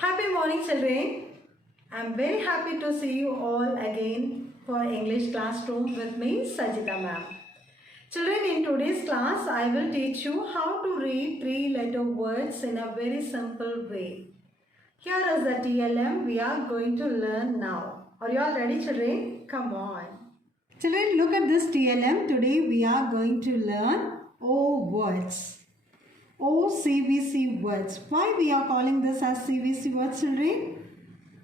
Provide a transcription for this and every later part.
Happy morning, children. I am very happy to see you all again for English classroom with me, Sajita ma'am. Children, in today's class, I will teach you how to read three-letter words in a very simple way. Here is the TLM we are going to learn now. Are you all ready, children? Come on. Children, look at this TLM. Today we are going to learn O words. O CVC words. Why we are calling this as CVC words, children?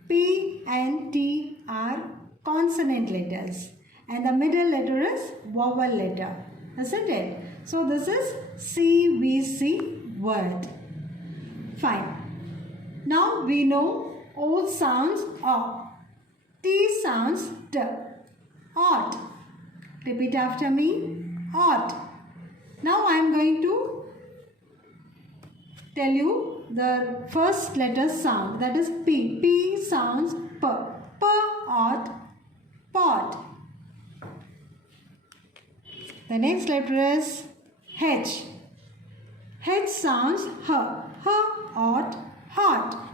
P and T are consonant letters and the middle letter is vowel letter, isn't it? So this is CVC word. Fine. Now we know O sounds O, T sounds T. Ought. Repeat after me. Ought. Now I am going to tell you the first letter sound, that is P. P sounds P. P ought, pot. The next letter is H. H sounds H. H ought, hot.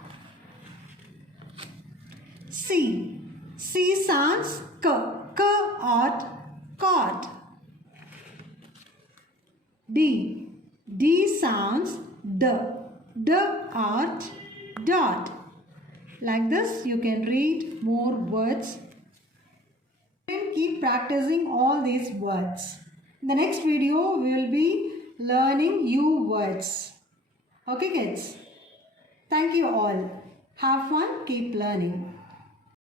C. C sounds K. K ought, caught. D. D sounds D. D ought, dot. Like this you can read more words. And keep practicing all these words. In the next video we will be learning U words. Okay kids? Thank you all. Have fun. Keep learning.